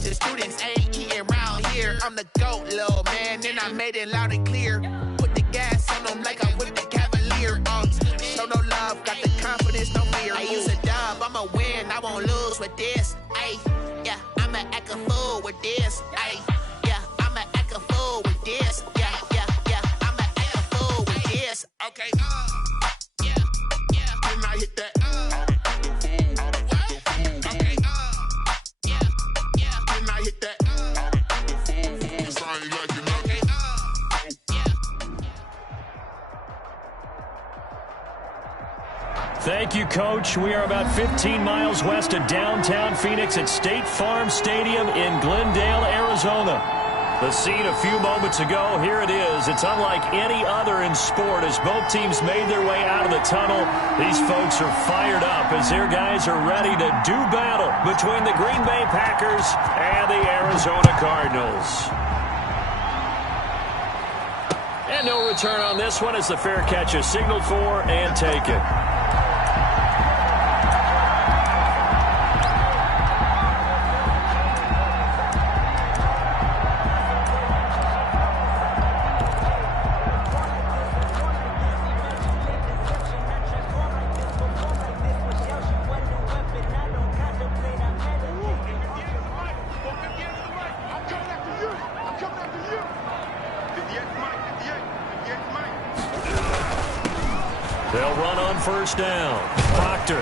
bunch of students ain't eating round here. I'm the GOAT, little man, and I made it loud and clear. Put the gas on them like I'm with the Cavalier. Show no love, got the confidence, no fear. I use a dub, I'ma win, I won't lose with this. Ay, yeah, I'ma act a fool with this. Ay, yeah, I'ma act a fool with this. Yeah, I'ma act a fool with this. Okay, yeah, then I hit that. Thank you, Coach. We are about 15 miles west of downtown Phoenix at State Farm Stadium in Glendale, Arizona. The scene a few moments ago, here it is. It's unlike any other in sport as both teams made their way out of the tunnel. These folks are fired up as their guys are ready to do battle between the Green Bay Packers and the Arizona Cardinals. And no return on this one as the fair catch is signaled for and taken. They'll run on first down. Proctor.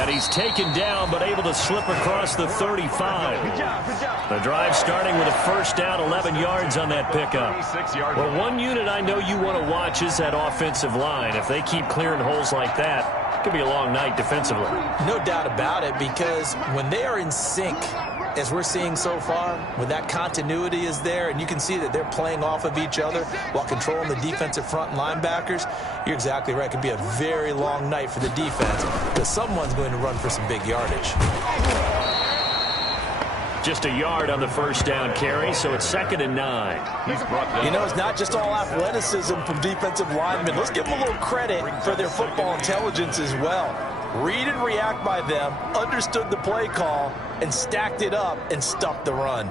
And he's taken down, but able to slip across the 35. Good job. The drive starting with a first down, 11 yards on that pickup. Well, one unit I know you want to watch is that offensive line. If they keep clearing holes like that, it could be a long night defensively. No doubt about it, because when they are in sync, as we're seeing so far, when that continuity is there and you can see that they're playing off of each other while controlling the defensive front and linebackers, you're exactly right. It could be a very long night for the defense because someone's going to run for some big yardage. Just a yard on the first down carry, so it's 2nd and 9. You know, it's not just all athleticism from defensive linemen. Let's give them a little credit for their football intelligence as well. Read and react by them, understood the play call, and stacked it up and stuffed the run.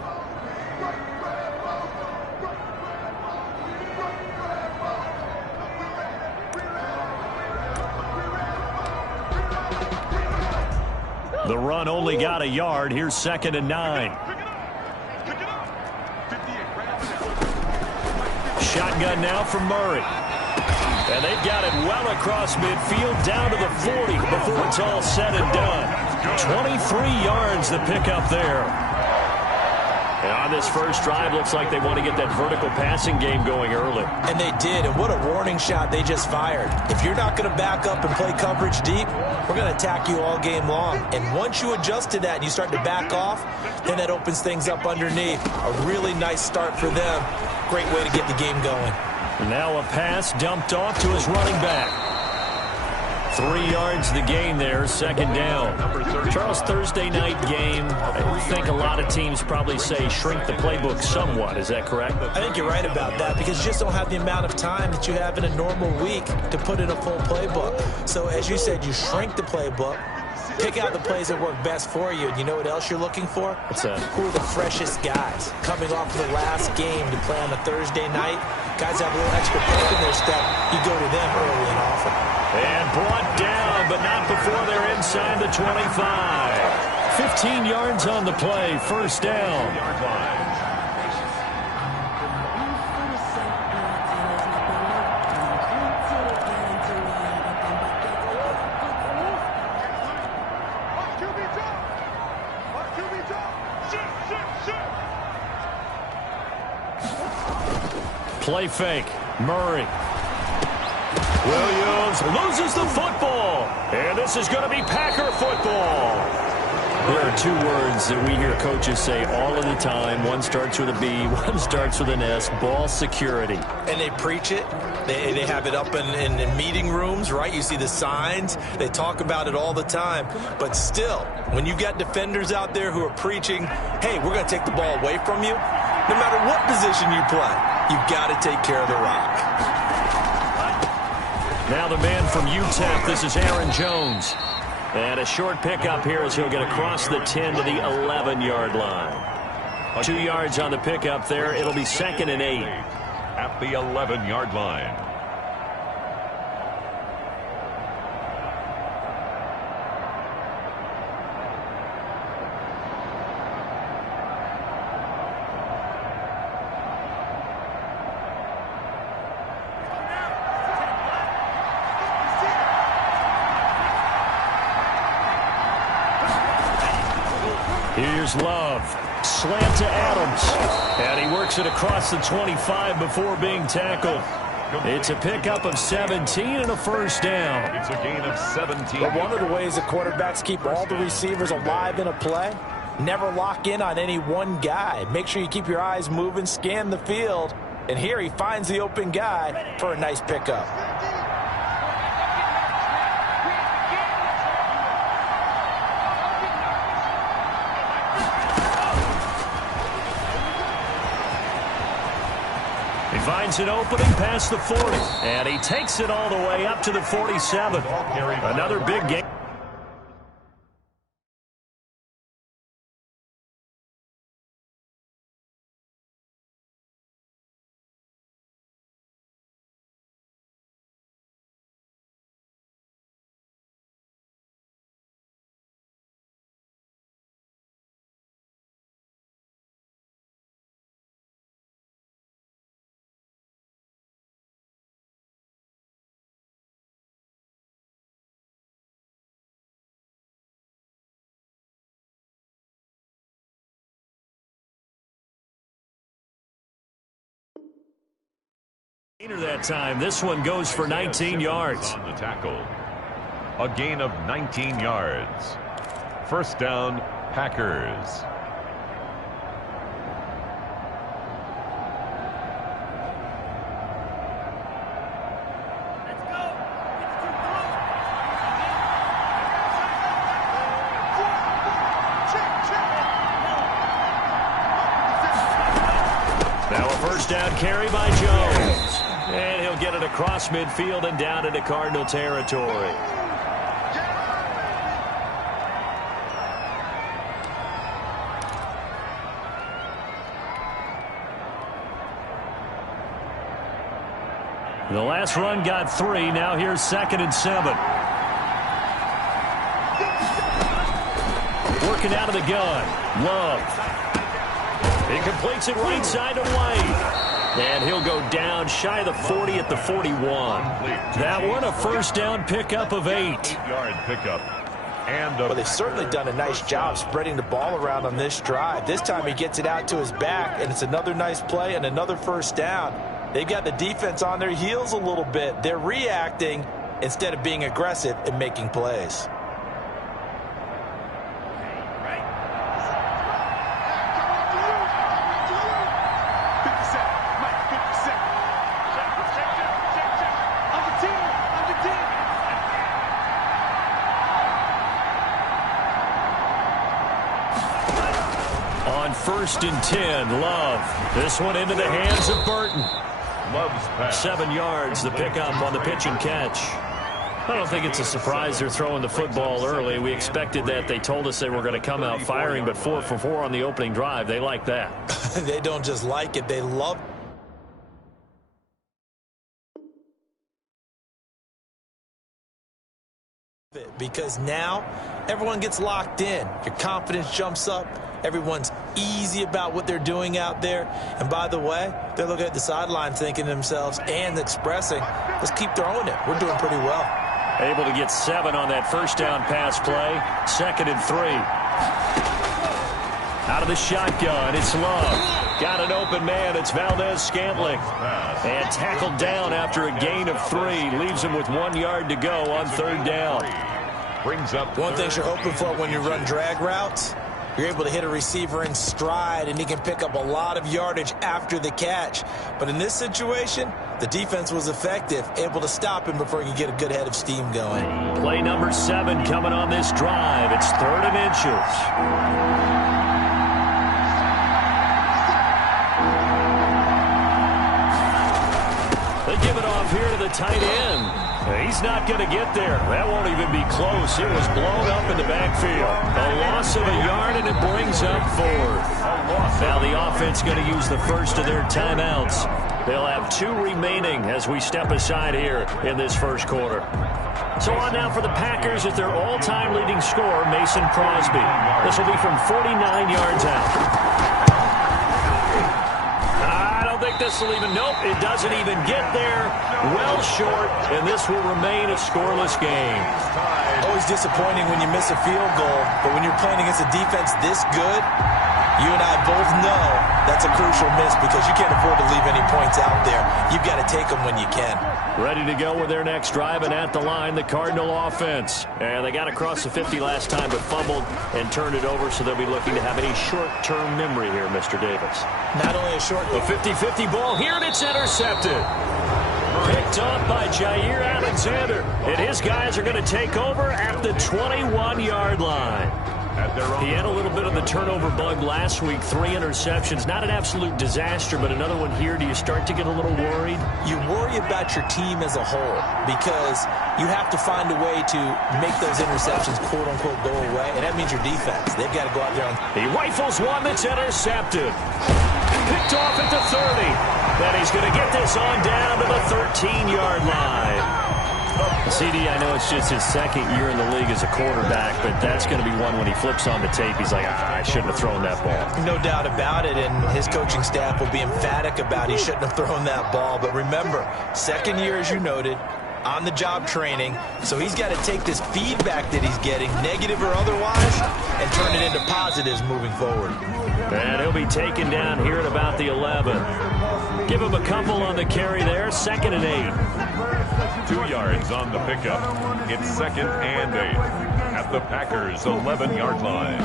The run only got a yard. Here's 2nd and 9. Shotgun now from Murray. And they've got it well across midfield down to the 40 before it's all said and done. 23 yards the pickup there. And on this first drive, looks like they want to get that vertical passing game going early. And they did, and what a warning shot they just fired. If you're not going to back up and play coverage deep, we're going to attack you all game long. And once you adjust to that and you start to back off, then that opens things up underneath. A really nice start for them. Great way to get the game going. Now a pass dumped off to his running back. 3 yards the gain there, 2nd down. Charles, Thursday night game, I think a lot of teams probably say shrink the playbook somewhat. Is that correct? I think you're right about that because you just don't have the amount of time that you have in a normal week to put in a full playbook. So as you said, you shrink the playbook, pick out the plays that work best for you. And you know what else you're looking for? What's that? Who are the freshest guys coming off of the last game to play on a Thursday night? Guys have a little extra pep in their step. You go to them early and often. And brought down, but not before they're inside the 25. 15 yards on the play, first down. Play fake. Murray. Williams loses the football. And this is going to be Packer football. There are 2 words that we hear coaches say all of the time. One starts with a B, one starts with an S. Ball security. And they preach it. They have it up in meeting rooms, right? You see the signs. They talk about it all the time. But still, when you've got defenders out there who are preaching, hey, we're going to take the ball away from you, no matter what position you play, you've got to take care of the rock. Now the man from UTEP, this is Aaron Jones. And a short pickup here as he'll get across the 10 to the 11-yard line. 2 yards on the pickup there. It'll be 2nd and 8. At the 11-yard line. Here's Love. Slant to Adams. And he works it across the 25 before being tackled. It's a pickup of 17 and a first down. It's a gain of 17. But one of the ways the quarterbacks keep all the receivers alive in a play, never lock in on any one guy. Make sure you keep your eyes moving, scan the field. And here he finds the open guy for a nice pickup. Finds an opening past the 40, and he takes it all the way up to the 47. Another big game. That time, this one goes for 19 yards. On the tackle, a gain of 19 yards. First down, Packers. Now a first down carry by Jones. And he'll get it across midfield and down into Cardinal territory. The last run got 3. Now here's 2nd and 7. Working out of the gun. Love. He completes it right side to White. And he'll go down shy of the 40 at the 41. That one a first down pickup of 8. 8-yard pickup. And well, they've certainly done a nice job spreading the ball around on this drive. This time he gets it out to his back, and it's another nice play and another first down. They've got the defense on their heels a little bit. They're reacting instead of being aggressive and making plays. First and 10, Love. This one into the hands of Burton. Love's pass. 7 yards, the pickup on the pitch and catch. I don't think it's a surprise they're throwing the football early. We expected that. They told us they were going to come out firing, but 4 for 4 on the opening drive. They like that. They don't just like it, they love it. Because now everyone gets locked in. Your confidence jumps up. Everyone's easy about what they're doing out there. And by the way, they're looking at the sideline thinking to themselves and expressing, let's keep throwing it. We're doing pretty well. Able to get 7 on that first down pass play. 2nd and 3. Out of the shotgun, it's Love. Got an open man. It's Valdez-Scantling. And tackled down after a gain of 3. Leaves him with 1 yard to go on 3rd down. Brings up one thing you're hoping for when you run drag routes. You're able to hit a receiver in stride, and he can pick up a lot of yardage after the catch. But in this situation, the defense was effective, able to stop him before he could get a good head of steam going. Play number 7 coming on this drive. It's 3rd and inches. They give it off here to the tight end. He's not going to get there. That won't even be close. It was blown up in the backfield. A loss of a yard, and it brings up 4th. A loss Now the offense going to use the first of their timeouts. They'll have 2 remaining as we step aside here in this first quarter. So on now for the Packers at their all-time leading scorer, Mason Crosby. This will be from 49 yards out. I don't think this will even, nope, it doesn't even get there. Well short, and this will remain a scoreless game. Always disappointing when you miss a field goal, but when you're playing against a defense this good, you and I both know that's a crucial miss because you can't afford to leave any points out there. You've got to take them when you can. Ready to go with their next drive, and at the line, the Cardinal offense. And they got across the 50 last time, but fumbled and turned it over, so they'll be looking to have any short-term memory here, Mr. Davis. Not only a short... A 50-50 ball here, and it's intercepted. Picked off by Jair Alexander. And his guys are going to take over at the 21-yard line. He had a little bit of the turnover bug last week, 3 interceptions. Not an absolute disaster, but another one here. Do you start to get a little worried? You worry about your team as a whole because you have to find a way to make those interceptions, quote-unquote, go away, and that means your defense. They've got to go out there and... He rifles one that's intercepted. Picked off at the 30. Then he's going to get this on down to the 13-yard line. CD, I know it's just his second year in the league as a quarterback, but that's going to be one when he flips on the tape. He's like, I shouldn't have thrown that ball. No doubt about it, and his coaching staff will be emphatic about he shouldn't have thrown that ball. But remember, second year, as you noted, on-the-job training, so he's got to take this feedback that he's getting, negative or otherwise, and turn it into positives moving forward. And he'll be taken down here at about the 11. Give him a couple on the carry there, 2nd and 8. 2 yards on the pickup. It's 2nd and 8 at the Packers' 11-yard line.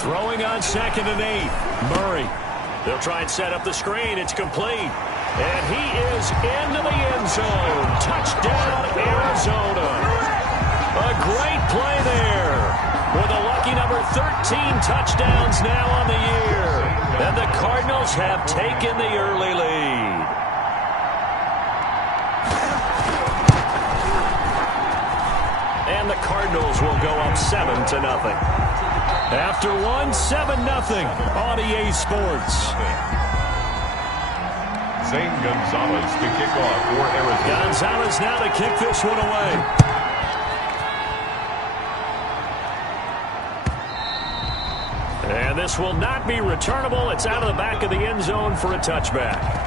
Throwing on 2nd and 8. Murray. They'll try and set up the screen. It's complete. And he is into the end zone. Touchdown, Arizona. A great play there. With a lucky number 13 touchdowns now on the year. And the Cardinals have taken the early lead. And the Cardinals will go up 7-0. After one, 7-0 on EA Sports. Zane Gonzalez to kick off for Arizona. Gonzalez now to kick this one away. And this will not be returnable. It's out of the back of the end zone for a touchback.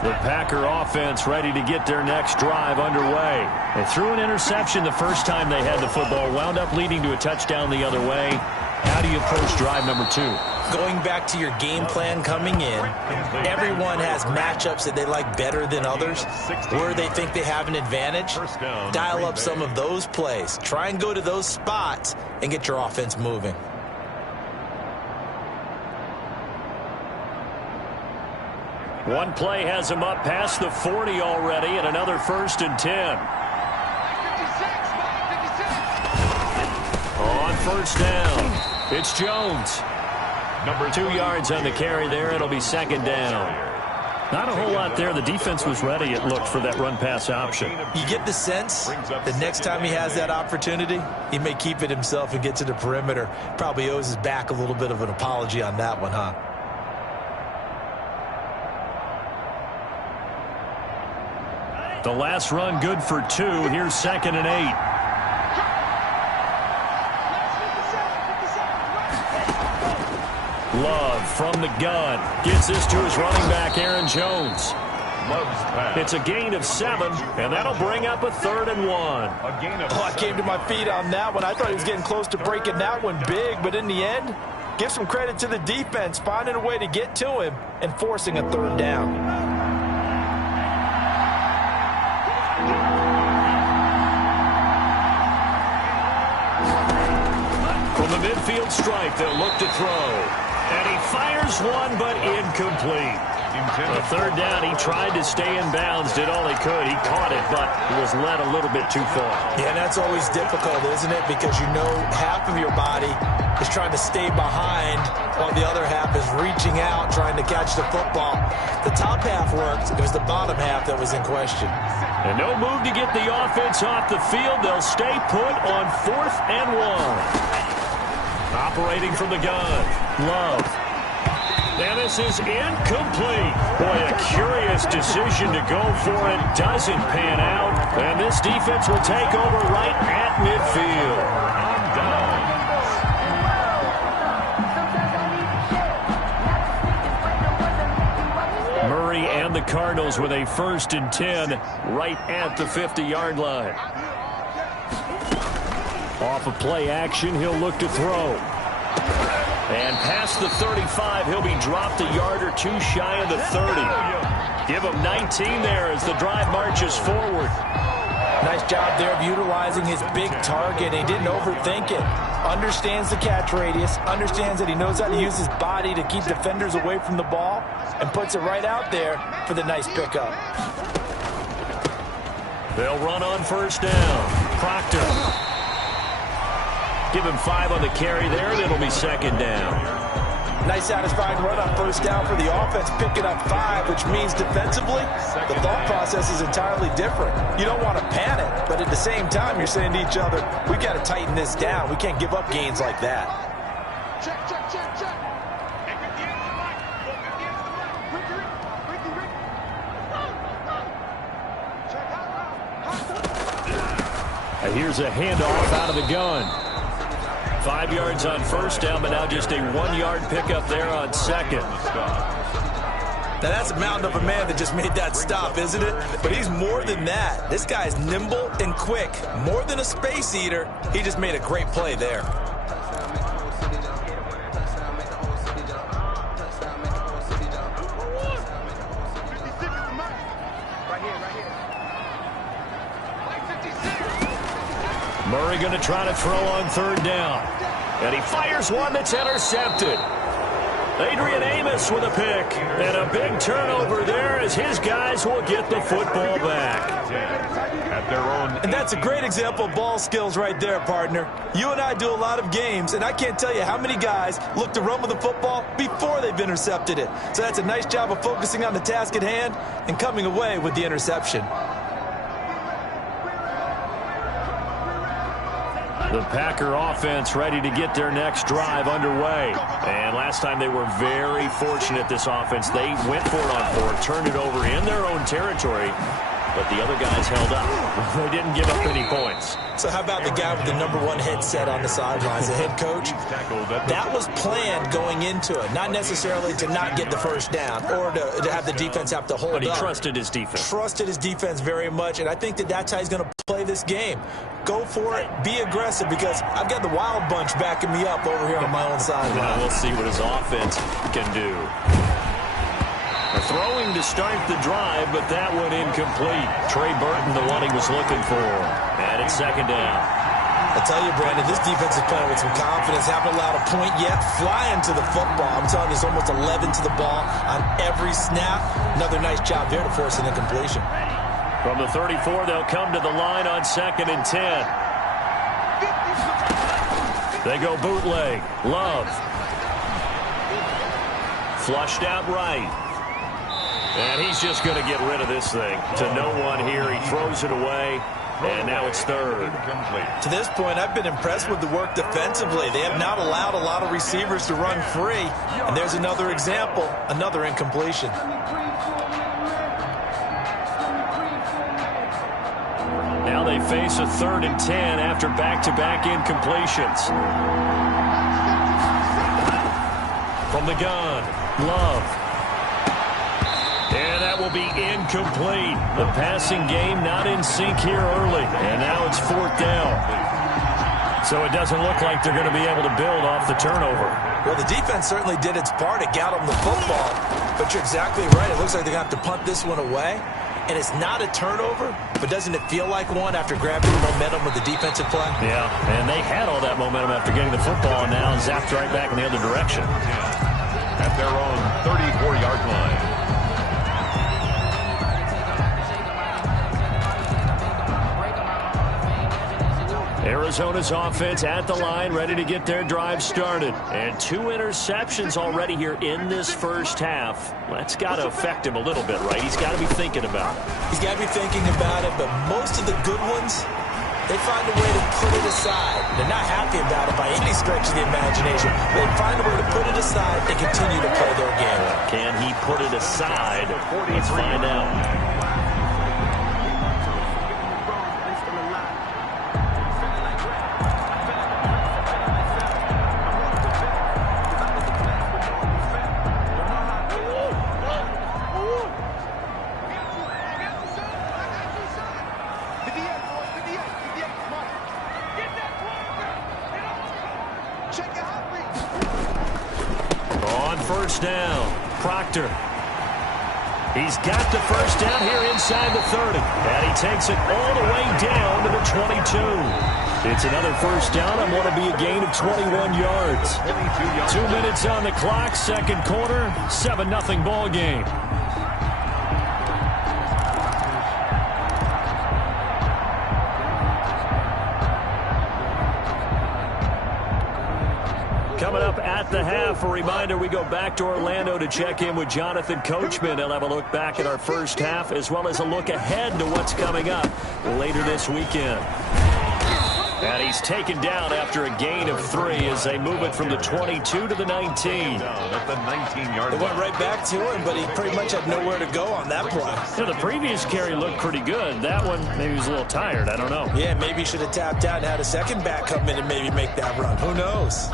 The Packer offense ready to get their next drive underway. They threw an interception the first time they had the football, wound up leading to a touchdown the other way. How do you approach drive number 2? Going back to your game plan coming in, everyone has matchups that they like better than others, where they think they have an advantage. Dial up some of those plays. Try and go to those spots and get your offense moving. One play has him up past the 40 already, and another 1st and 10. On 1st down, it's Jones. Number 2 yards on the carry there. It'll be 2nd down. Not a whole lot there. The defense was ready, it looked, for that run-pass option. You get the sense the next time he has that opportunity, he may keep it himself and get to the perimeter. Probably owes his back a little bit of an apology on that one, huh? The last run good for 2. Here's 2nd and 8. Love from the gun. Gets this to his running back, Aaron Jones. It's a gain of 7, and that'll bring up a 3rd and 1. Oh, I came to my feet on that one. I thought he was getting close to breaking that one big, but in the end, give some credit to the defense, finding a way to get to him and forcing a 3rd down. From the midfield stripe, they'll look to throw. And he fires one, but incomplete. The third down, he tried to stay in bounds, did all he could. He caught it, but was led a little bit too far. Yeah, and that's always difficult, isn't it? Because you know half of your body is trying to stay behind while the other half is reaching out, trying to catch the football. The top half worked. It was the bottom half that was in question. And no move to get the offense off the field. They'll stay put on 4th and 1. Operating from the gun, Love. And this is incomplete. Boy, a curious decision to go for it. Doesn't pan out. And this defense will take over right at midfield. Murray and the Cardinals with a 1st and 10 right at the 50-yard line. Off of play action, he'll look to throw. And past the 35, he'll be dropped a yard or two shy of the 30. Give him 19 there as the drive marches forward. Nice job there of utilizing his big target. He didn't overthink it. Understands the catch radius, understands that he knows how to use his body to keep defenders away from the ball, and puts it right out there for the nice pickup. They'll run on 1st down. Proctor. Give him 5 on the carry there, and it'll be 2nd down. Nice satisfying run on 1st down for the offense, picking up 5, which means defensively, the thought process is entirely different. You don't want to panic, but at the same time, you're saying to each other, we got to tighten this down. We can't give up gains like that. And here's a handoff out of the gun. 5 yards on 1st down, but now just a 1-yard pickup there on 2nd. Now that's a mountain of a man that just made that stop, isn't it? But he's more than that. This guy's nimble and quick. More than a space eater. He just made a great play there. Murray going to try to throw on 3rd down. And he fires one that's intercepted. Adrian Amos with a pick. And a big turnover there as his guys will get the football back. At their own. And that's a great example of ball skills right there, partner. You and I do a lot of games, and I can't tell you how many guys look to run with the football before they've intercepted it. So that's a nice job of focusing on the task at hand and coming away with the interception. The Packer offense ready to get their next drive underway. And last time they were very fortunate, this offense. They went for it on 4th, turned it over in their own territory, but the other guys held up. They didn't give up any points. So how about the guy with the #1 headset on the sidelines, the head coach? That was planned going into it, not necessarily to not get the 1st down or to have the defense have to hold up. But he trusted his defense. Trusted his defense very much, and I think that's how he's going to play this game. Go for it, be aggressive, because I've got the wild bunch backing me up over here on my own sideline. Well, we'll see what his offense can do. Throwing to start the drive, but that one incomplete. Trey Burton, the one he was looking for. And it's 2nd down. I tell you, Brandon, this defense is playing with some confidence. Haven't allowed a point yet. Flying to the football. I'm telling you, it's almost 11 to the ball on every snap. Another nice job there to force an incompletion. From the 34, they'll come to the line on 2nd and 10. They go bootleg. Love. Flushed out right. And he's just going to get rid of this thing. To no one here. He throws it away. And now it's 3rd. To this point, I've been impressed with the work defensively. They have not allowed a lot of receivers to run free. And there's another example, another incompletion. Now they face a 3rd and 10 after back-to-back incompletions. From the gun, Love. And that will be incomplete. The passing game not in sync here early. And now it's 4th down. So it doesn't look like they're going to be able to build off the turnover. Well, the defense certainly did its part to get them the football. But you're exactly right. It looks like they're going to have to punt this one away. And it's not a turnover, but doesn't it feel like one after grabbing the momentum with the defensive play? Yeah, and they had all that momentum after getting the football and now zapped right back in the other direction. At their own 34-yard line. Arizona's offense at the line, ready to get their drive started. And 2 interceptions already here in this first half. That's got to affect him a little bit, right? He's got to be thinking about it. He's got to be thinking about it, but most of the good ones, they find a way to put it aside. They're not happy about it by any stretch of the imagination. They find a way to put it aside and continue to play their game. Can he put it aside? Let's find out. First down, Proctor. He's got the first down here inside the 30. And he takes it all the way down to the 22. It's another first down. I want to be a gain of 21 yards. 2 minutes on the clock, second quarter, 7-0 ball game. Coming up at the half, a reminder, we go back to Orlando to check in with Jonathan Coachman. He'll have a look back at our first half as well as a look ahead to what's coming up later this weekend. And he's taken down after a gain of 3 as they move it from the 22 to the 19. At the 19-yard line. They went right back to him, but he pretty much had nowhere to go on that play. Yeah, the previous carry looked pretty good. That one, maybe he was a little tired. I don't know. Yeah, maybe he should have tapped out and had a second back come in and maybe make that run. Who knows?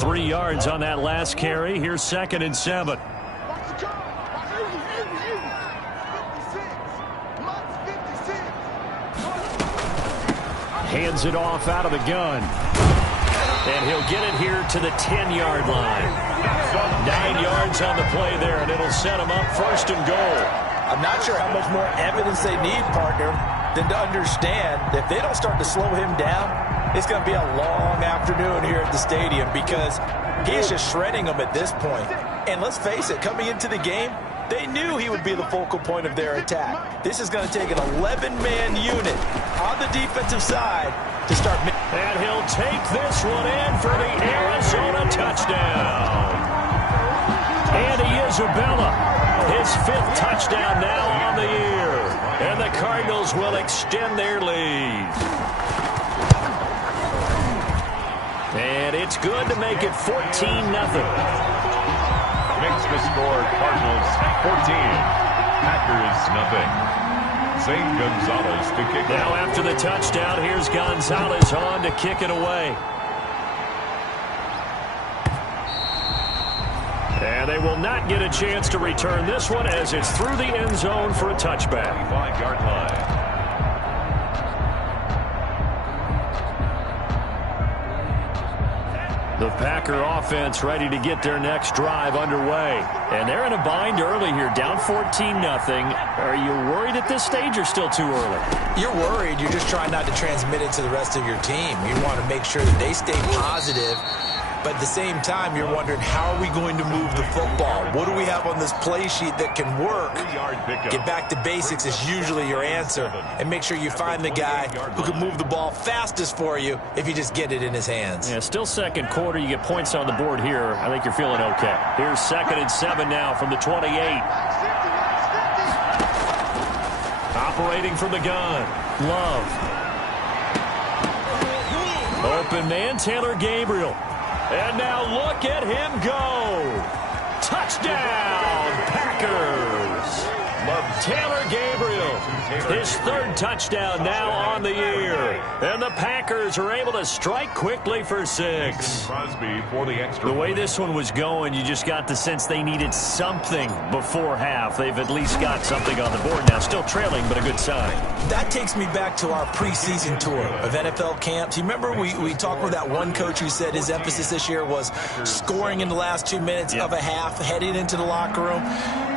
3 yards on that last carry. Here's 2nd and 7. Hands it off out of the gun. And he'll get it here to the 10-yard line. 9 yards on the play there, and it'll set him up 1st and goal. I'm not sure how much more evidence they need, partner, than to understand that if they don't start to slow him down, it's going to be a long afternoon here at the stadium because he is just shredding them at this point. And let's face it, coming into the game, they knew he would be the focal point of their attack. This is going to take an 11-man unit on the defensive side to start. And he'll take this one in for the Arizona touchdown. Andy Isabella, his 5th touchdown now on the year. And the Cardinals will extend their lead. And it's good to make it 14-0. Makes the score Cardinals 14, Packers nothing. Zane Gonzalez to kick. Now after the touchdown, here's Gonzalez on to kick it away. And they will not get a chance to return this one as it's through the end zone for a touchback. 5-yard line. The Packer offense ready to get their next drive underway. And they're in a bind early here, down 14-0. Are you worried at this stage or still too early? You're worried. You're just trying not to transmit it to the rest of your team. You want to make sure that they stay positive. But at the same time, you're wondering, how are we going to move the football? What do we have on this play sheet that can work? Get back to basics is usually your answer. And make sure you find the guy who can move the ball fastest for you if you just get it in his hands. Yeah, still second quarter. You get points on the board here. I think you're feeling okay. Here's 2nd and 7 now from the 28. Operating from the gun. Love. Open man, Taylor Gabriel. And now look at him go. Touchdown, Packers. Taylor Gabriel, his 3rd touchdown now on the year. And the Packers are able to strike quickly for 6. The way this one was going, you just got the sense they needed something before half. They've at least got something on the board now. Still trailing, but a good sign. That takes me back to our preseason tour of NFL camps. You remember we talked with that one coach who said his emphasis this year was scoring in the last 2 minutes of a half, heading into the locker room.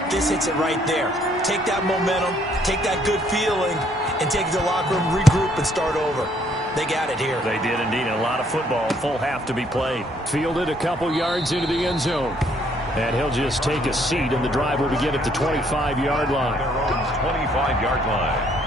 This hits it right there. Take that momentum, take that good feeling, and take it to the locker room, regroup, and start over. They got it here. They did indeed. A lot of football, full half to be played. Fielded a couple yards into the end zone. And he'll just take a seat, and the drive will begin at the 25-yard line. Their own 25-yard line.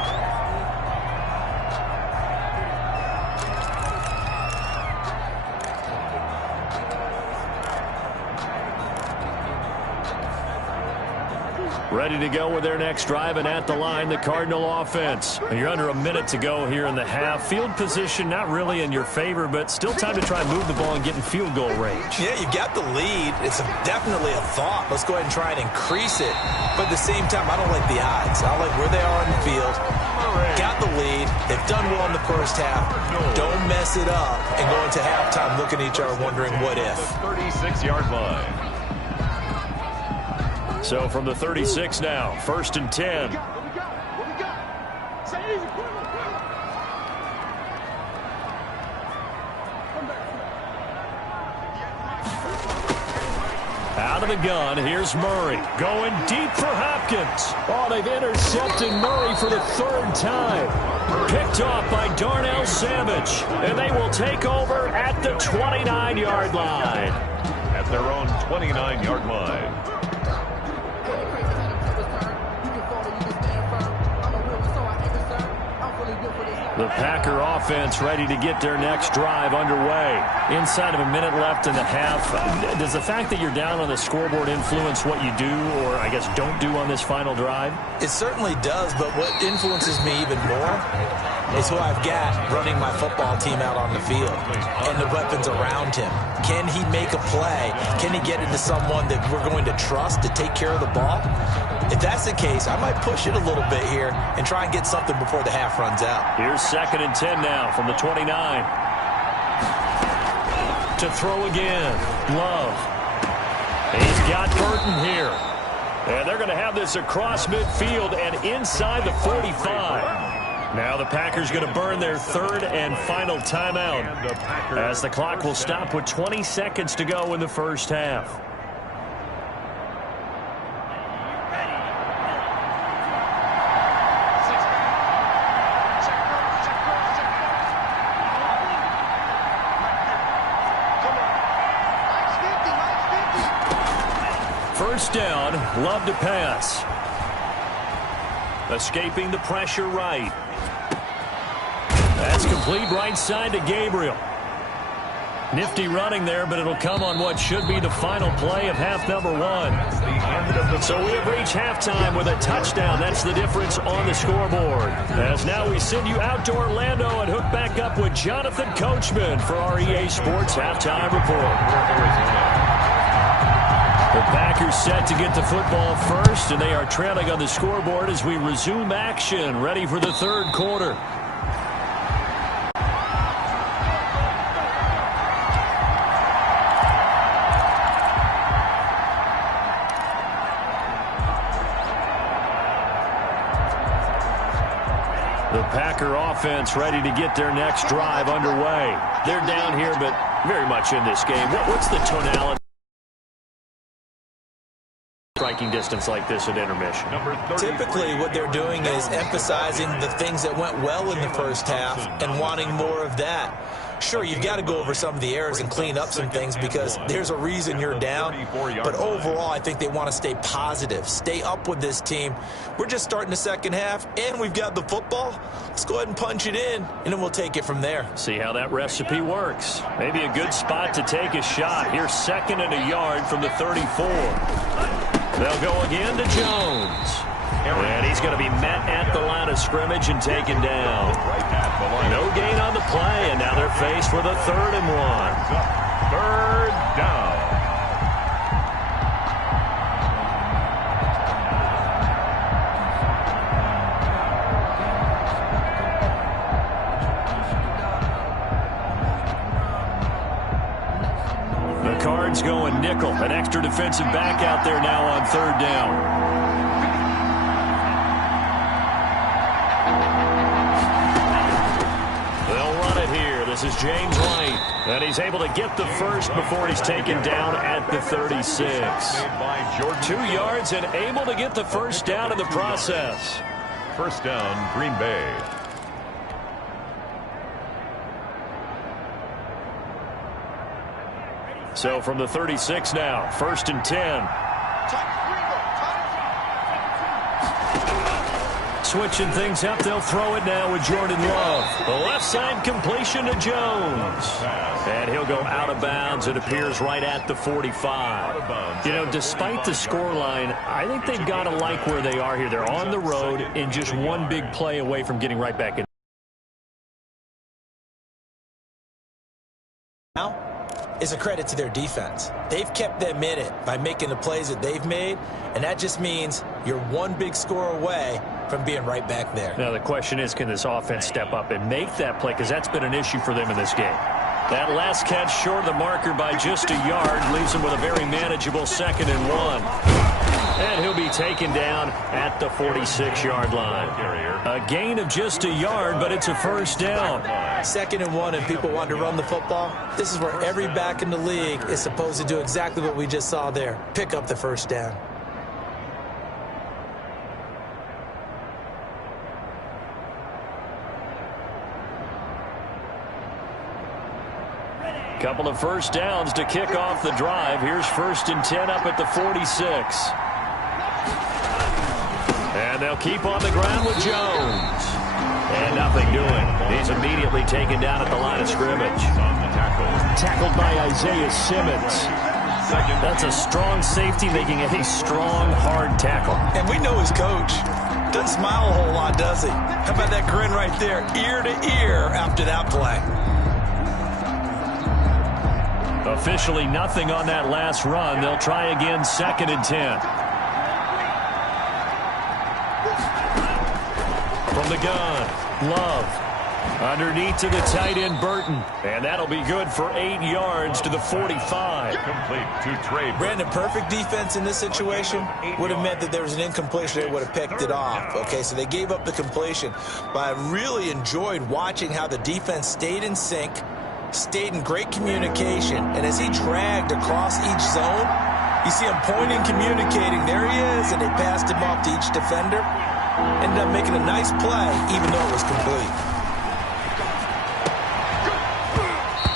Ready to go with their next drive, and at the line, the Cardinal offense. You're under a minute to go here in the half. Field position not really in your favor, but still time to try and move the ball and get in field goal range. Yeah, you got the lead. It's definitely a thought. Let's go ahead and try and increase it. But at the same time, I don't like the odds. I like where they are on the field. Got the lead. They've done well in the first half. Don't mess it up and go into halftime looking at each other wondering what if. The 36-yard line. So from the 36 now, 1st and 10. Out of the gun, here's Murray. Going deep for Hopkins. Oh, they've intercepted Murray for the 3rd time. Picked off by Darnell Savage. And they will take over at the 29-yard line. At their own 29-yard line. The Packer offense ready to get their next drive underway. Inside of a minute left in the half. Does the fact that you're down on the scoreboard influence what you do, or I guess don't do on this final drive? It certainly does, but what influences me even more is who I've got running my football team out on the field and the weapons around him. Can he make a play? Can he get into someone that we're going to trust to take care of the ball? If that's the case, I might push it a little bit here and try and get something before the half runs out. Here's 2nd and 10 now from the 29. To throw again. Love. He's got Burton here. And they're going to have this across midfield and inside the 45. Now the Packers going to burn their 3rd and final timeout as the clock will stop with 20 seconds to go in the first half. First down, Love to pass. Escaping the pressure right. That's complete right side to Gabriel. Nifty running there, but it'll come on what should be the final play of half number 1. So we have reached halftime with a touchdown. That's the difference on the scoreboard. As now we send you out to Orlando and hook back up with Jonathan Coachman for our EA Sports Halftime Report. The Packers set to get the football first, and they are trailing on the scoreboard as we resume action, ready for the 3rd quarter. The Packer offense ready to get their next drive underway. They're down here, but very much in this game. What's the tonality? Striking distance like this at intermission. Typically what they're doing is emphasizing the things that went well in the first half and wanting more of that. Sure, you've got to go over some of the errors and clean up some things because there's a reason you're down. But overall, I think they want to stay positive, stay up with this team. We're just starting the second half, and we've got the football. Let's go ahead and punch it in, and then we'll take it from there. See how that recipe works. Maybe a good spot to take a shot. Here's 2nd and a yard from the 34. They'll go again to Jones. And he's going to be met at the line of scrimmage and taken down. No gain on the play, and now they're faced with a 3rd and 1. 3rd down. The Cards going nickel. An extra defensive back out there now on 3rd down. This is James White, and he's able to get the first before he's taken down at the 36. 2 yards and able to get the first down in the process. First down, Green Bay. So from the 36 now, 1st and 10. Switching things up, they'll throw it now with Jordan Love. The left side completion to Jones. And he'll go out of bounds. It appears right at the 45. You know, despite the scoreline, I think they've got to like where they are here. They're on the road and just one big play away from getting right back in. Now is a credit to their defense. They've kept them in it by making the plays that they've made, and that just means you're one big score away from being right back there. Now the question is, can this offense step up and make that play? Because that's been an issue for them in this game. That last catch short of the marker by just a yard leaves them with a very manageable 2nd and 1. And he'll be taken down at the 46-yard line. A gain of just a yard, but it's a 1st down. 2nd and 1, and people want to run the football. This is where every back in the league is supposed to do exactly what we just saw there. Pick up the 1st down. Couple of 1st downs to kick off the drive. Here's 1st and 10 up at the 46. And they'll keep on the ground with Jones. And nothing doing. He's immediately taken down at the line of scrimmage. Tackled by Isaiah Simmons. That's a strong safety making a strong, hard tackle. And we know his coach doesn't smile a whole lot, does he? How about that grin right there, ear to ear after that play? Officially nothing on that last run. They'll try again, 2nd and 10. From the gun, Love. Underneath to the tight end, Burton. And that'll be good for 8 yards to the 45. Complete to Trey. Brandon, perfect defense in this situation would have meant that there was an incompletion. They would have picked it off. Okay, so they gave up the completion. But I really enjoyed watching how the defense stayed in sync, stayed in great communication, and as he dragged across each zone, you see him pointing, communicating. There he is, and they passed him off to each defender. Ended up making a nice play, even though it was complete.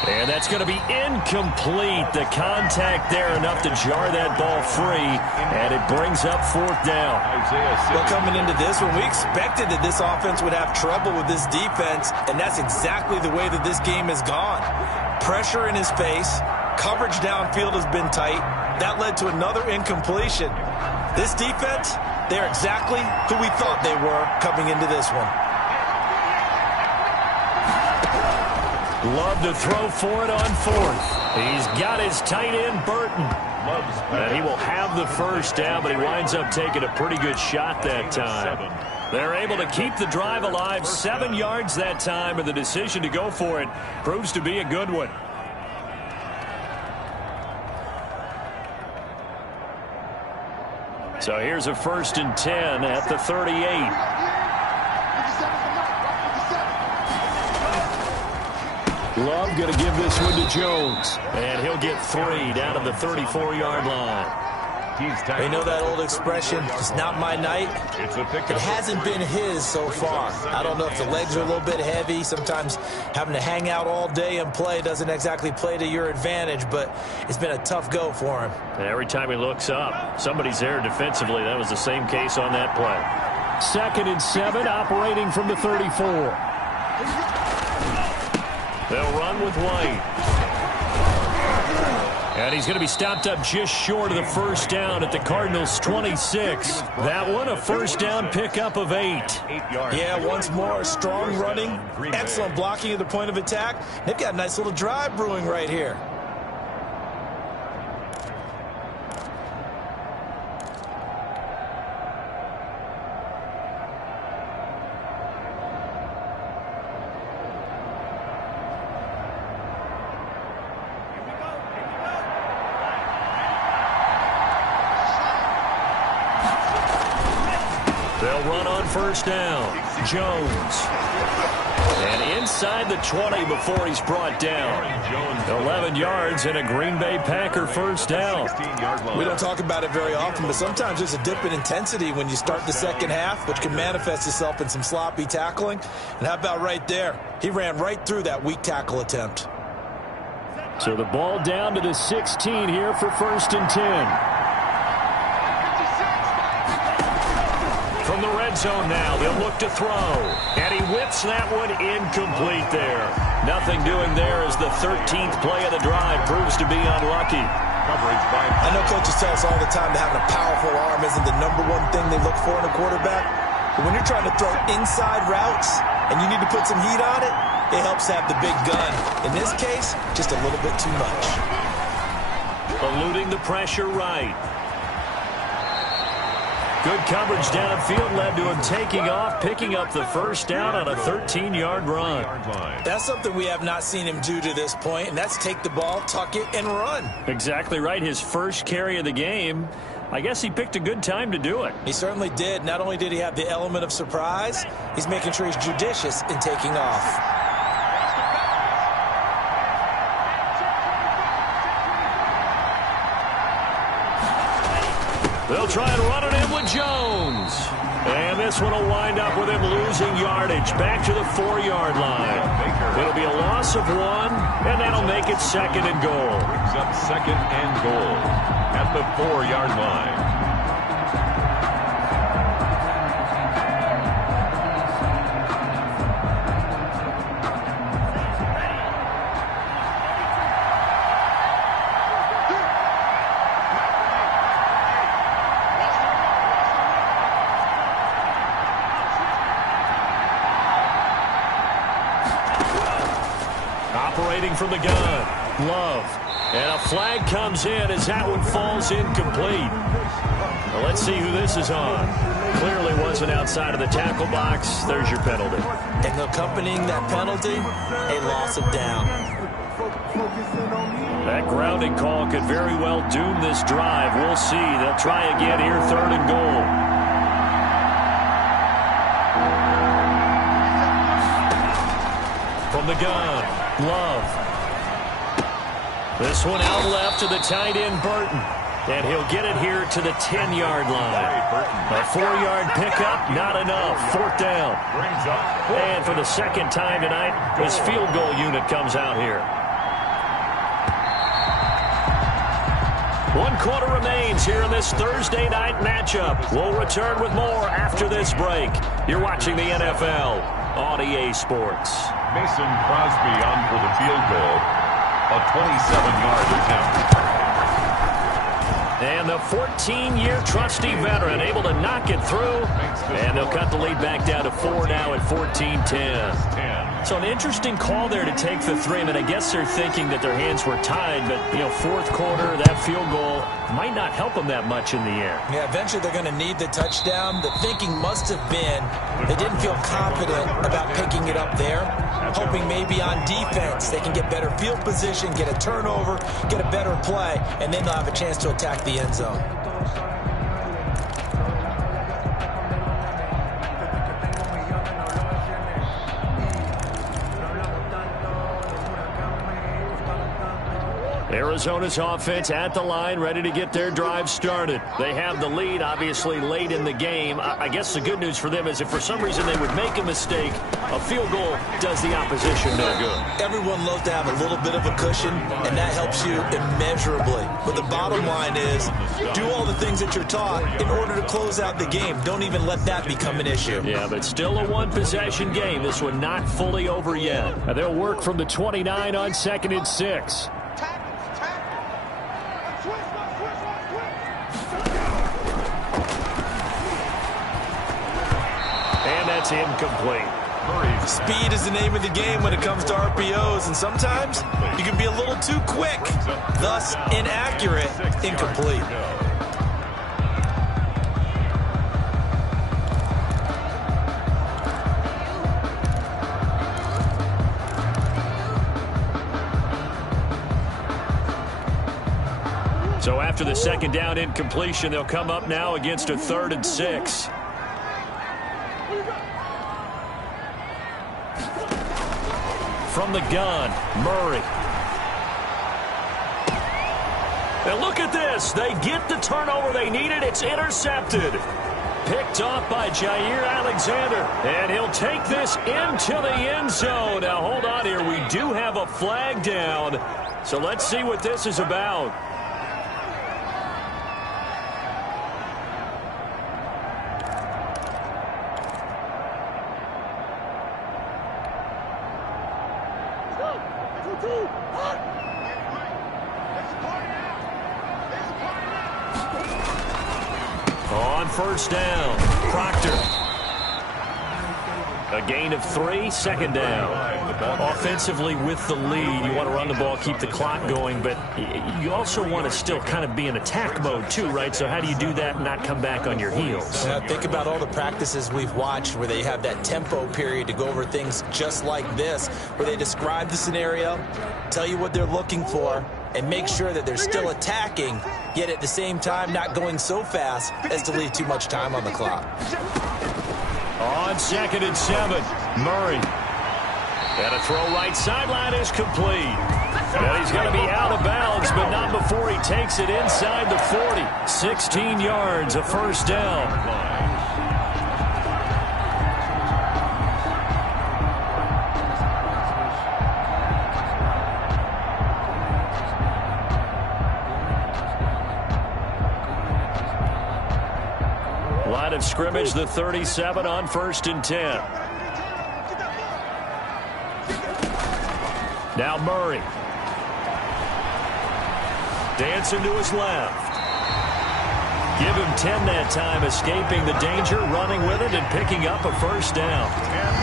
And that's going to be incomplete. The contact there enough to jar that ball free, and it brings up 4th down. Well, coming into this one, we expected that this offense would have trouble with this defense, and that's exactly the way that this game has gone. Pressure in his face, coverage downfield has been tight. That led to another incompletion. This defense, they're exactly who we thought they were coming into this one. Love to throw for it on 4th. He's got his tight end, Burton. And he will have the 1st down, but he winds up taking a pretty good shot that time. They're able to keep the drive alive, 7 yards that time, and the decision to go for it proves to be a good one. So here's a 1st and 10 at the 38. Love going to give this one to Jones. And he'll get 3 down to the 34-yard line. You know that old expression, it's not my night? It hasn't been his so far. I don't know if the legs are a little bit heavy. Sometimes having to hang out all day and play doesn't exactly play to your advantage, but it's been a tough go for him. And every time he looks up, somebody's there defensively. That was the same case on that play. 2nd and 7, operating from the 34. They'll run with White. And he's going to be stopped up just short of the 1st down at the Cardinals' 26. That one, a 1st down pickup of 8. Yeah, once more, strong running, excellent blocking at the point of attack. They've got a nice little drive brewing right here. They'll run on 1st down. Jones. And inside the 20 before he's brought down. 11 yards and a Green Bay Packer 1st down. We don't talk about it very often, but sometimes there's a dip in intensity when you start the second half, which can manifest itself in some sloppy tackling. And how about right there? He ran right through that weak tackle attempt. So the ball down to the 16 here for 1st and 10. From the red zone now, they'll look to throw. And he whips that one incomplete there. Nothing doing there as the 13th play of the drive proves to be unlucky. I know coaches tell us all the time that having a powerful arm isn't the #1 thing they look for in a quarterback. But when you're trying to throw inside routes and you need to put some heat on it, it helps have the big gun. In this case, just a little bit too much. Eluding the pressure right. Good coverage downfield led to him taking off, picking up the first down on a 13-yard run. That's something we have not seen him do to this point, and that's take the ball, tuck it, and run. Exactly right. His first carry of the game. I guess he picked a good time to do it. He certainly did. Not only did he have the element of surprise, he's making sure he's judicious in taking off. They'll try and run it in with Jones. And this one will wind up with him losing yardage back to the 4-yard line. It'll be a loss of 1, and that'll make it 2nd and goal. Brings up 2nd and goal at the 4-yard line. Operating from the gun, Love. And a flag comes in as that one falls incomplete. Now let's see who this is on. Clearly wasn't outside of the tackle box. There's your penalty. And accompanying that penalty, a loss of down. That grounding call could very well doom this drive. We'll see. They'll try again here, 3rd and goal. From the gun, Love. This one out left to the tight end, Burton. And he'll get it here to the 10-yard line. A 4-yard pickup, not enough. 4th down. And for the 2nd time tonight, his field goal unit comes out here. 1 quarter remains here in this Thursday night matchup. We'll return with more after this break. You're watching the NFL on EA Sports. Mason Crosby on for the field goal. A 27-yard attempt. And the 14-year trusty veteran able to knock it through. And they'll cut the lead back down to 4 now at 14-10. So an interesting call there to take the 3. I mean, I guess they're thinking that their hands were tied, but, 4th quarter, that field goal might not help them that much in the air. Yeah, eventually they're going to need the touchdown. The thinking must have been they didn't feel confident about picking it up there, hoping maybe on defense they can get better field position, get a turnover, get a better play, and then they'll have a chance to attack the end zone. Arizona's offense at the line, ready to get their drive started. They have the lead, obviously, late in the game. I guess the good news for them is if for some reason they would make a mistake, a field goal does the opposition no good. Everyone loves to have a little bit of a cushion, and that helps you immeasurably. But the bottom line is, do all the things that you're taught in order to close out the game. Don't even let that become an issue. Yeah, but still a one-possession game. This one not fully over yet. And they'll work from the 29 on 2nd and 6. That's incomplete. Speed is the name of the game when it comes to RPOs, and sometimes you can be a little too quick, thus inaccurate, incomplete. So after the 2nd down incompletion, they'll come up now against a 3rd and 6. From the gun, Murray. And look at this. They get the turnover they needed. It's intercepted. Picked off by Jair Alexander. And he'll take this into the end zone. Now, hold on here. We do have a flag down. So let's see what this is about. On first down, Proctor. A gain of 3, second down. Offensively with the lead, you want to run the ball, keep the clock going, but you also want to still kind of be in attack mode too, right? So how do you do that and not come back on your heels? Yeah, think about all the practices we've watched where they have that tempo period to go over things just like this, where they describe the scenario, tell you what they're looking for, and make sure that they're still attacking, yet at the same time not going so fast as to leave too much time on the clock. On 2nd and 7, Murray. And a throw right sideline is complete. And he's going to be out of bounds, but not before he takes it inside the 40. 16 yards, a first down. Line of scrimmage, the 37 on 1st and 10. Now Murray. Dancing to his left. Give him 10 that time, escaping the danger, running with it, and picking up a first down.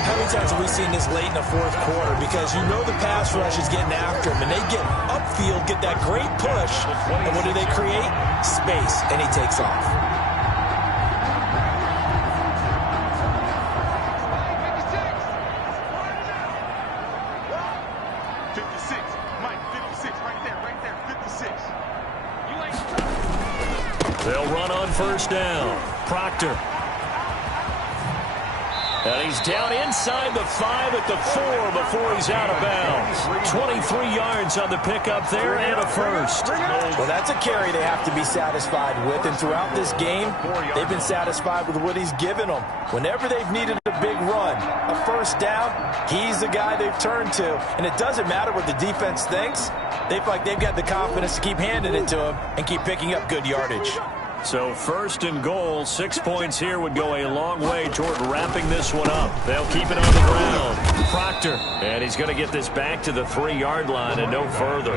How many times have we seen this late in the fourth quarter? Because you know the pass rush is getting after him, and they get upfield, get that great push, and what do they create? Space, and he takes off. They'll run on first down. Proctor. And he's down inside the 5 at the 4 before he's out of bounds. 23 yards on the pickup there and a first. Well, that's a carry they have to be satisfied with. And throughout this game, they've been satisfied with what he's given them. Whenever they've needed a big run, a first down, he's the guy they've turned to. And it doesn't matter what the defense thinks. They feel like they've got the confidence to keep handing it to him and keep picking up good yardage. So 1st and goal, 6 points here would go a long way toward wrapping this one up. They'll keep it on the ground. Proctor, and he's going to get this back to the 3-yard line and no further.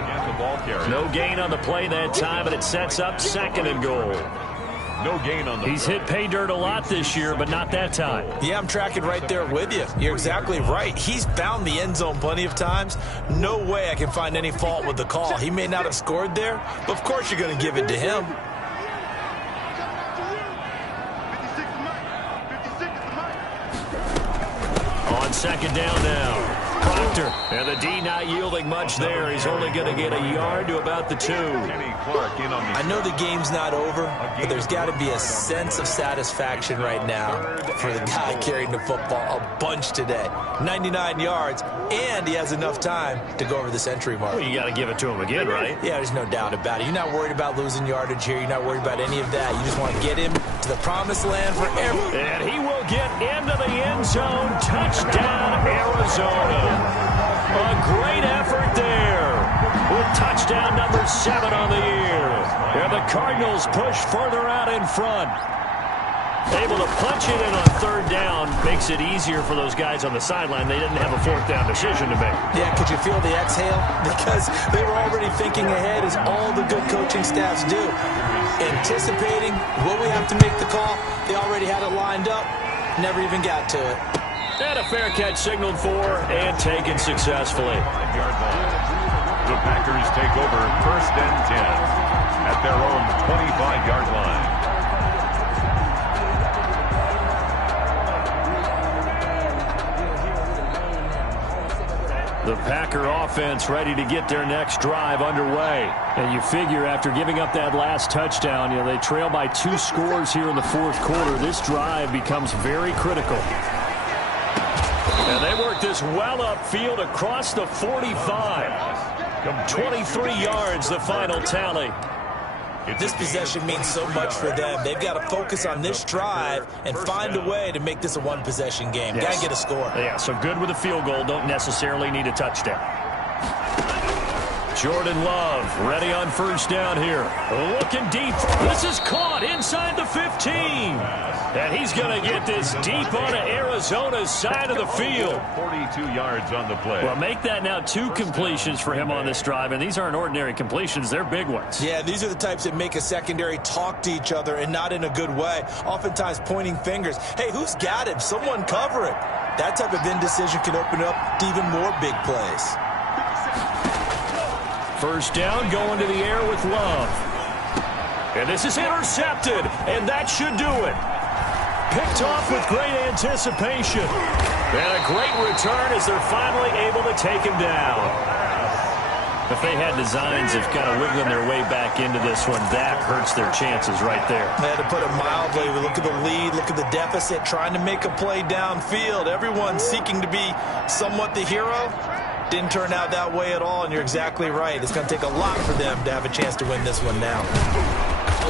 No gain on the play that time, and it sets up 2nd and goal. No gain on the He's hit pay dirt a lot this year, but not that time. Yeah, I'm tracking right there with you. You're exactly right. He's found the end zone plenty of times. No way I can find any fault with the call. He may not have scored there, but of course you're going to give it to him. On 2nd down now. Proctor, and the D not yielding much there. He's only going to get a yard to about the 2. I know the game's not over, but there's got to be a sense of satisfaction right now for the guy carrying the football a bunch today. 99 yards, and he has enough time to go over the century mark. Well, you got to give it to him again, right? Yeah, there's no doubt about it. You're not worried about losing yardage here. You're not worried about any of that. You just want to get him to the promised land forever. And he will get into the end zone. Touchdown, Arizona. A great effort there with touchdown number 7 on the year. And the Cardinals push further out in front. Able to punch it in on 3rd down makes it easier for those guys on the sideline. They didn't have a 4th down decision to make. Yeah, could you feel the exhale? Because they were already thinking ahead, as all the good coaching staffs do. Anticipating, will we have to make the call? They already had it lined up, never even got to it. And a fair catch signaled for and taken successfully. The Packers take over 1st and 10 at their own 25-yard line. The Packer offense ready to get their next drive underway. And you figure after giving up that last touchdown, they trail by 2 scores here in the 4th quarter. This drive becomes very critical. And they work this well upfield across the 45. 23 yards, the final tally. This possession means so much for them. They've got to focus on this drive and find a way to make this a one-possession game. Yes. Got to get a score. Yeah, so good with a field goal. Don't necessarily need a touchdown. Jordan Love ready on first down here. Looking deep. This is caught inside the 15. And he's going to get this deep onto Arizona's side of the field. 42 yards on the play. Well, make that now 2 completions for him on this drive, and these aren't ordinary completions. They're big ones. Yeah, these are the types that make a secondary talk to each other and not in a good way. Oftentimes pointing fingers. Hey, who's got him? Someone cover it. That type of indecision can open up to even more big plays. First down, going to the air with Love. And this is intercepted, and that should do it. Picked off with great anticipation. And a great return as they're finally able to take him down. If they had designs of kind of wiggling their way back into this one, that hurts their chances right there. They had to put it mildly. We look at the lead, look at the deficit, trying to make a play downfield. Everyone seeking to be somewhat the hero. Didn't turn out that way at all, and you're exactly right. It's going to take a lot for them to have a chance to win this one now.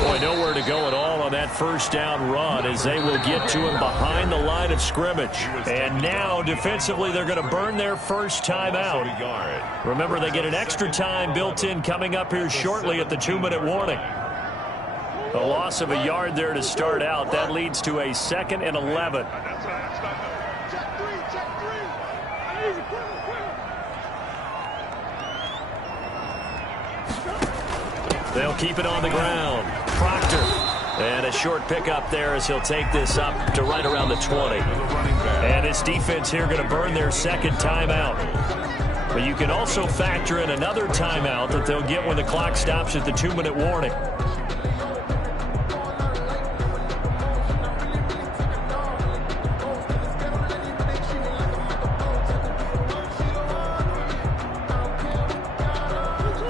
Boy, nowhere to go at all on that first down run as they will get to him behind the line of scrimmage. And now, defensively, they're going to burn their first time out. Remember, they get an extra time built in coming up here shortly at the 2-minute warning. A loss of a yard there to start out. That leads to a 2nd and 11. They'll keep it on the ground. Proctor. And a short pickup there as he'll take this up to right around the 20. And this defense here going to burn their 2nd timeout. But you can also factor in another timeout that they'll get when the clock stops at the 2-minute warning.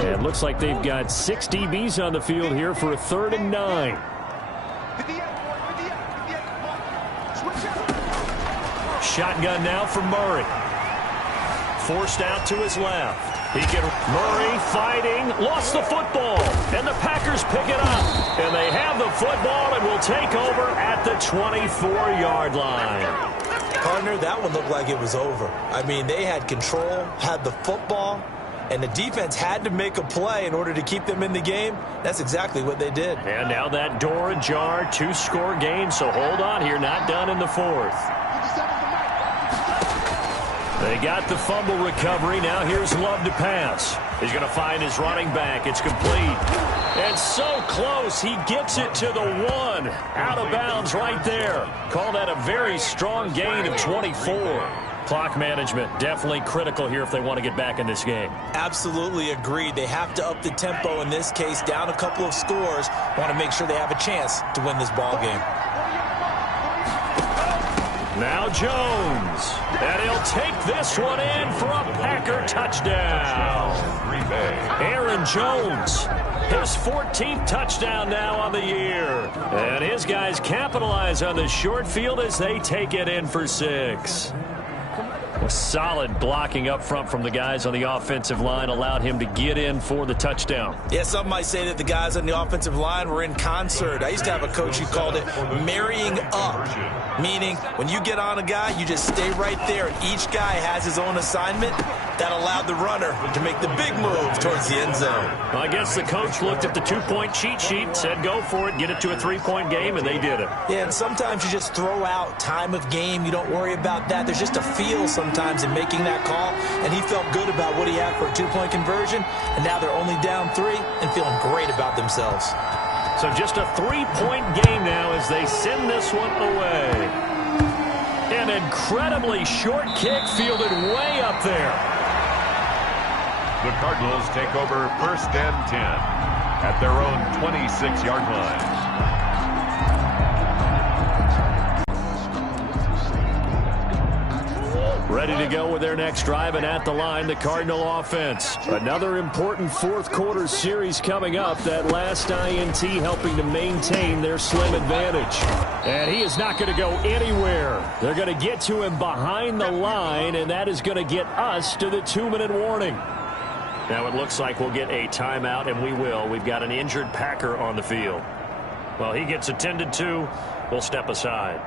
And looks like they've got 6 DBs on the field here for a 3rd and 9. Shotgun now for Murray. Forced out to his left. Murray fighting, lost the football, and the Packers pick it up. And they have the football and will take over at the 24-yard line. Partner, that one looked like it was over. I mean, they had control, had the football, and the defense had to make a play in order to keep them in the game. That's exactly what they did. And now that door ajar, 2-score game, so hold on here, not done in the 4th. They got the fumble recovery. Now here's Love to pass. He's going to find his running back. It's complete. And so close, he gets it to the 1. Out of bounds right there. Call that a very strong gain of 24. Clock management definitely critical here if they want to get back in this game. Absolutely agreed. They have to up the tempo in this case, down a couple of scores. Want to make sure they have a chance to win this ball game. Now Jones. And he'll take this one in for a Packer touchdown. Aaron Jones. His 14th touchdown now on the year. And his guys capitalize on the short field as they take it in for 6. Solid blocking up front from the guys on the offensive line allowed him to get in for the touchdown. Yeah, some might say that the guys on the offensive line were in concert. I used to have a coach who called it marrying up, meaning when you get on a guy, you just stay right there. Each guy has his own assignment. That allowed the runner to make the big move towards the end zone. Well, I guess the coach looked at the 2-point cheat sheet, said go for it, get it to a 3-point game, and they did it. Yeah, and sometimes you just throw out time of game. You don't worry about that. There's just a feel sometimes in making that call, and he felt good about what he had for a 2-point conversion, and now they're only down 3 and feeling great about themselves. So just a 3-point game now as they send this one away. An incredibly short kick fielded way up there. The Cardinals take over 1st and 10 at their own 26-yard line. Ready to go with their next drive, and at the line, the Cardinal offense. Another important 4th quarter series coming up. That last INT helping to maintain their slim advantage. And he is not going to go anywhere. They're going to get to him behind the line, and that is going to get us to the 2-minute warning. Now it looks like we'll get a timeout, and we will. We've got an injured Packer on the field. Well, he gets attended to. We'll step aside.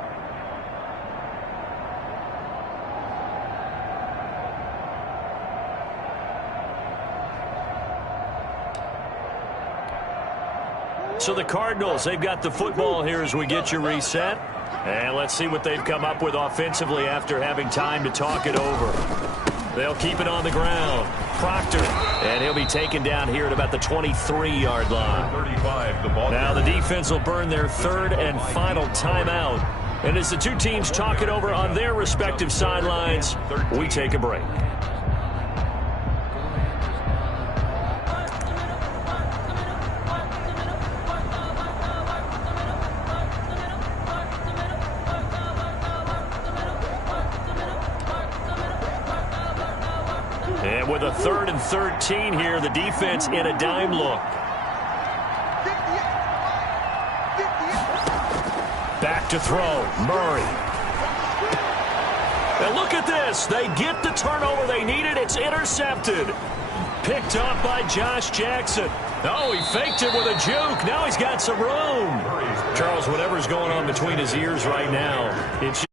So the Cardinals, they've got the football here as we get you reset. And let's see what they've come up with offensively after having time to talk it over. They'll keep it on the ground. Proctor, and he'll be taken down here at about the 23-yard line. 35, the ball. Now the defense will burn their third and final timeout. And as the two teams talk it over on their respective sidelines, we take a break. And with a 3rd and 13 here, the defense in a dime look. Back to throw, Murray. And look at this. They get the turnover they needed. It's intercepted. Picked up by Josh Jackson. Oh, he faked it with a juke. Now he's got some room. Charles, whatever's going on between his ears right now, it's